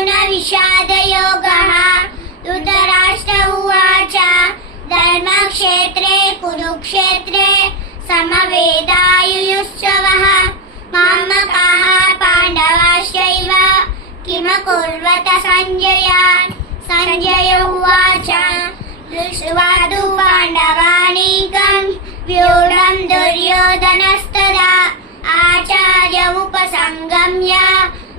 अर्जुन विषादयोगः। धृतराष्ट्र उवाच धर्मक्षेत्रे कुरुक्षेत्रे समवेदायुयुत्सवः। मामकाः पाण्डवाश्चैव किमकुर्वत सञ्जय। सञ्जय उवाच दृष्ट्वा तु पाण्डवानीकं व्यूढं दुर्योधनस्तदा आचार्यमुपसंगम्य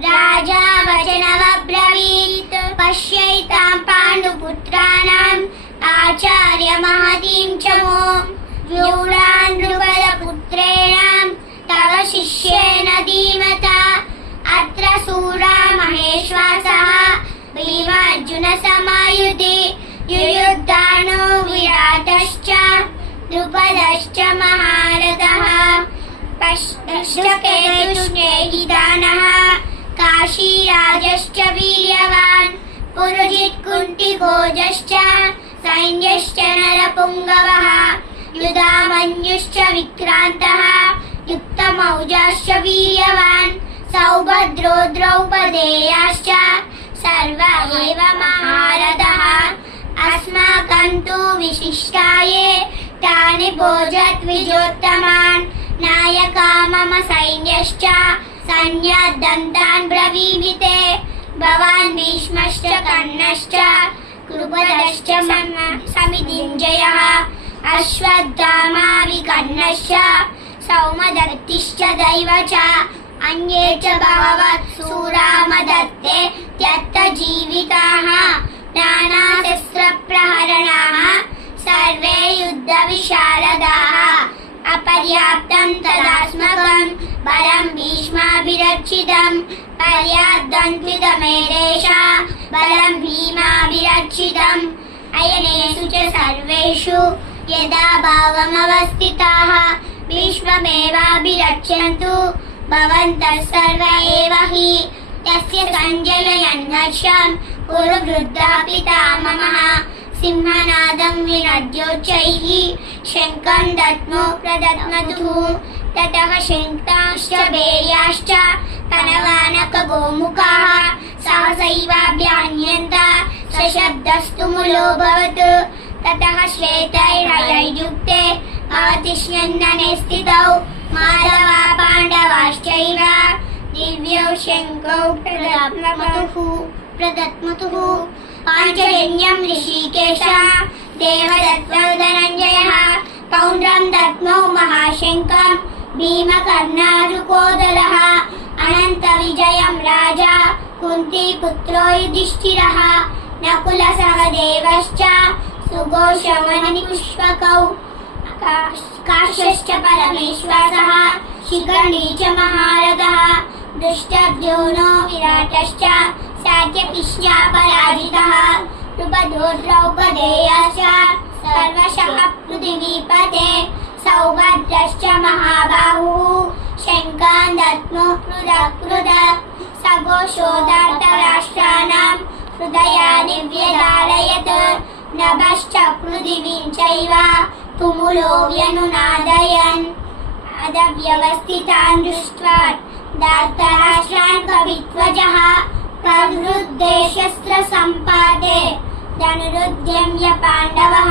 राजा वचनमब्रवीत्। पश्यैतां पाण्डुपुत्राणाम् आचार्यमहतीं च वो व्यूढान् नृपदपुत्रेण तव शिष्येन धीमता। अत्र शूरा महेश्वासः भीमार्जुनसमायुधि युयुद्धानो विराटश्च द्रुपदश्च महारथः। पश्यकेतुस्नेहिदानः काशीराजश्च वीर्यवान् पुरुजित् कुन्तिभोजश्च सैन्यश्च नरपुङ्गवः। युधामन्युश्च विक्रान्तः युक्तमौजाश्च वीर्यवान् सौभद्रो द्रौपदेयाश्च सर्व एव महारथः। अस्माकं तु विशिष्टाये तानि भोजद्विजोत्तमान् नायका मम सैन्यश्च सैन्याद्दन्तान् ब्रवीमि ते। भवान् भीष्मश्च कर्णश्च कृपदश्च समितिञ्जयः अश्वत्थामा विकर्णश्च सौमदत्तिश्च दैव च अन्ये च बहवः शूरा मदत्ते त्यक्तजीविताः। नानाशस्त्रप्रहरणाः सर्वे युद्धविशारदाः। अपर्याप्तं तदास्माकं बलं भीष्माभिरक्षितं पर्याप्तमेतेषा बलं भीमाभिरक्षितम्। अयनेषु च सर्वेषु यदा भावमवस्थिताः भीष्ममेवाभिरक्षन्तु भवन्तः सर्व एव हि। तस्य सञ्जयन्नर्षं कुरु वृद्धा पितामहः सिंहनादं विनद्योच्चैः शङ्खं दद्मो प्रदद्मतुः। ततः शङ्खाश्च भैर्याश्च कनवानकगोमुखाः सहसैवाभ्यान्यन्त सशब्दस्तु मुलोऽभवत्। ततः श्वेतैर्हयैर्युक्ते अवतिष्यन्नने स्थितौ माधवा पाण्डवाश्चैव दिव्यौ शङ्खौ प्रदद्मतुः। पाञ्चजन्यं ऋषिकेशः देवदत्तौ धनञ्जयः पौण्ड्रं दद्मौ महाशङ्खं भीमकर्णारुकोदरः। अनन्तविजयं राजा कुन्तीपुत्रो युधिष्ठिरः नकुलसहदेवश्च सुघोषवह्निपुष्पकौ काश्यश्च परमेश्वरः शिखण्डी च महारथः। दृष्टद्युम्नो विराटश्च सात्यकिश्च पराजितः। द्रुपदो द्रौपदेयश्च सर्वशः पृथिवीपते। सौभद्रश्च महाबाहुः शङ्खान् दद्मो पृथक् सघोषो धृतराष्ट्राणां हृदयानि व्यधारयत्। नभश्च पृथिवीं चैव तुमुलो व्यनुनादयन्। अदव्यवस्थितान् दृष्ट्वा धृतराष्ट्रान् कविध्वजः प्रवृद्धे शस्त्रसम्पाते धनुरुद्यम्य पाण्डवः।